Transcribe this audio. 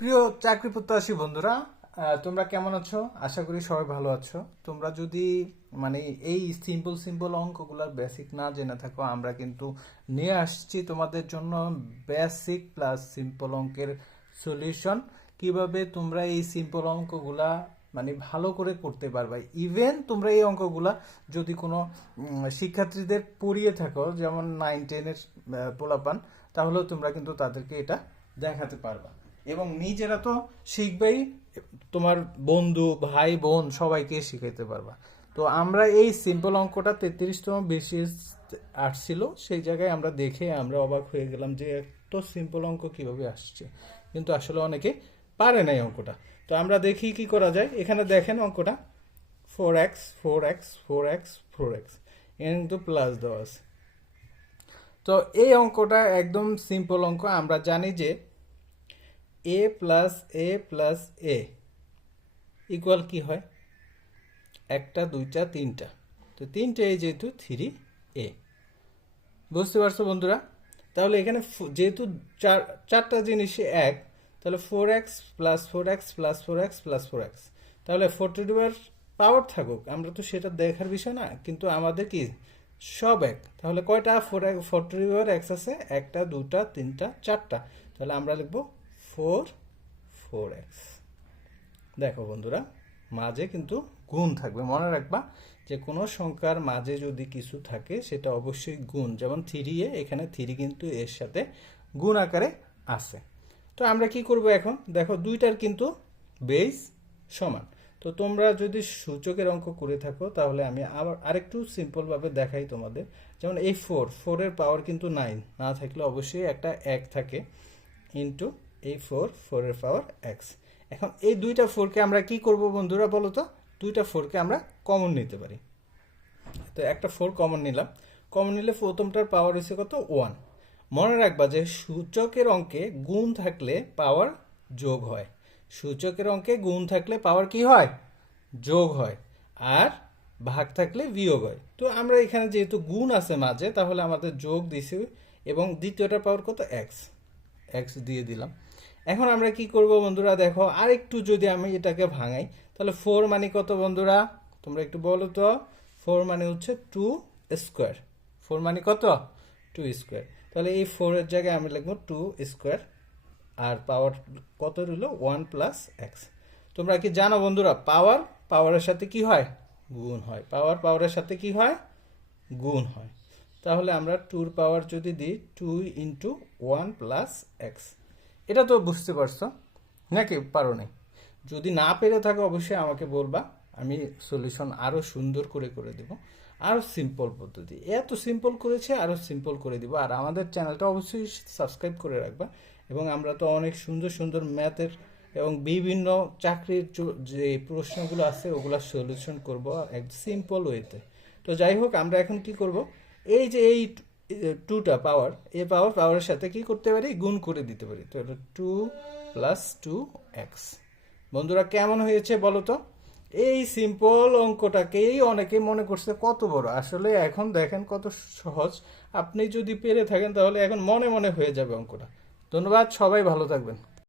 প্রিয় চাকরি প্রত্যাশী বন্ধুরা, তোমরা কেমন আছো? আশা করি সবাই ভালো আছো। তোমরা যদি মানে এই সিম্পল সিম্পল অঙ্কগুলোর বেসিক না জেনে থাকো, আমরা কিন্তু নিয়ে আসছি তোমাদের জন্য বেসিক প্লাস সিম্পল অঙ্কের সলিউশন। কিভাবে তোমরা এই সিম্পল অঙ্কগুলা মানে ভালো করে করতে পারবা। ইভেন তোমরা এই অঙ্কগুলা যদি কোনো শিক্ষার্থীদের পড়িয়ে থাকো, যেমন 9-10-এর পোলাপান, তাহলেও তোমরা কিন্তু তাদেরকে এটা দেখাতে পারবা। এবং নিজেরা তো শিখবেই, তোমার বন্ধু ভাই বোন সবাইকে শিখাইতে পারবা। তো আমরা এই সিম্পল অঙ্কটা 33তম বিসিএস আসছিল, সেই জায়গায় আমরা দেখে আমরা অবাক হয়ে গেলাম যে এত সিম্পল অঙ্ক কিভাবে আসছে। কিন্তু আসলে অনেকে পারে নাই অঙ্কটা। তো আমরা দেখি কি করা যায়। এখানে দেখেন অঙ্কটা 4x 4x 4x 4x, এখানে কিন্তু প্লাস দেওয়া আছে। তো এই অঙ্কটা একদম সিম্পল অঙ্ক। আমরা জানি যে এ প্লাস এ প্লাস এ ইকুয়াল কি হয়? একটা দুইটা তিনটা, তো তিনটে যেহেতু 3a। বুঝতে পারছো বন্ধুরা? তাহলে এখানে যেহেতু চারটা জিনিসই এক, তাহলে 4x plus 4x plus 4x plus 4x, তাহলে 4 পাওয়ার থাকুক, আমরা তো সেটা দেখার বিষয় না, কিন্তু আমাদের কি সব এক। তাহলে কয়টা 4x আছে? একটা দুটা তিনটা চারটা, তাহলে আমরা লিখবো 4x। দেখো বন্ধুরা, মাঝে কিন্তু গুণ থাকবে, মনে রাখবা যে কোনো সংখ্যার মাঝে যদি কিছু থাকে সেটা অবশ্যই গুণ। যেমন 3a, এখানে 3 কিন্তু এর সাথে গুণ আকারে আছে। তো আমরা কি করব এখন? দেখো দুইটার কিন্তু বেস সমান। তো তোমরা যদি সূচকের অঙ্ক করে থাকো, তাহলে আমি আবার আরেকটু সিম্পলভাবে দেখাই তোমাদের। যেমন এই 4 এর পাওয়ার কিন্তু 9 না থাকলে অবশ্যই একটা 1 থাকে, ইন্টু এই 4 এর পাওয়ার x। এখন এই দুইটা 4কে আমরা কি করব বন্ধুরা বলো তো? দুইটা 4কে আমরা কমন নিতে পারি। তো একটা 4 কমন নিলাম। কমন নিলে প্রথমটার পাওয়ার হচ্ছে কত? 1। মনে রাখবা যে সূচকের অঙ্কে গুণ থাকলে পাওয়ার যোগ হয়। সূচকের অঙ্কে গুণ থাকলে পাওয়ার কি হয়? যোগ হয়। আর ভাগ থাকলে বিয়োগ হয়। তো আমরা এখানে যেহেতু গুণ আছে মাঝে, তাহলে আমাদের যোগ দিছি, এবং দ্বিতীয়টার পাওয়ার কত? x দিয়ে দিলাম। এখন আমরা কি করব বন্ধুরা? দেখো আরেকটু যদি আমি এটাকে ভাঙাই, তাহলে 4 মানে কত বন্ধুরা? তোমরা একটু বলো তো। 4 মানে হচ্ছে 2 স্কোয়ার। 4 মানে কত? 2 স্কোয়ার। তাহলে এই 4 এর জায়গায় আমি লিখবো 2 স্কোয়ার। আর পাওয়ার কত রইল? 1 প্লাস এক্স। তোমরা কি জানো বন্ধুরা, পাওয়ার পাওয়ারের সাথে কি হয়? গুণ হয়। পাওয়ার পাওয়ারের সাথে কি হয়? গুণ হয়। তাহলে আমরা 2 পাওয়ার যদি দিই, 2 ইন্টু 1 প্লাস এক্স। এটা তো বুঝতে পারছো নাকি? পারো নাই? যদি না পেরে থাকো অবশ্যই আমাকে বলবা, আমি সলিউশন আরও সুন্দর করে করে দেব। আরও সিম্পল পদ্ধতি, এত সিম্পল করেছে আরও সিম্পল করে দিব। আর আমাদের চ্যানেলটা অবশ্যই সাবস্ক্রাইব করে রাখবা। এবং আমরা তো অনেক সুন্দর সুন্দর ম্যাথের এবং বিভিন্ন চাকরির যে প্রশ্নগুলো আছে ওগুলো সলিউশন করব এক সিম্পল ওয়েতে। তো যাই হোক, আমরা এখন কি করব? এই যে এই 2টা পাওয়ার, এই পাওয়ারের সাথে কি করতে পারি? গুণ করে দিতে পারি। তো এটা 2 প্লাস 2x। বন্ধুরা কেমন হয়েছে বলো তো? এই সিম্পল অঙ্কটাকেই অনেকে মনে করছে কত বড়, আসলে এখন দেখেন কত সহজ। আপনি যদি পেরে থাকেন তাহলে এখন মনে মনে হয়ে যাবে অঙ্কটা। ধন্যবাদ, সবাই ভালো থাকবেন।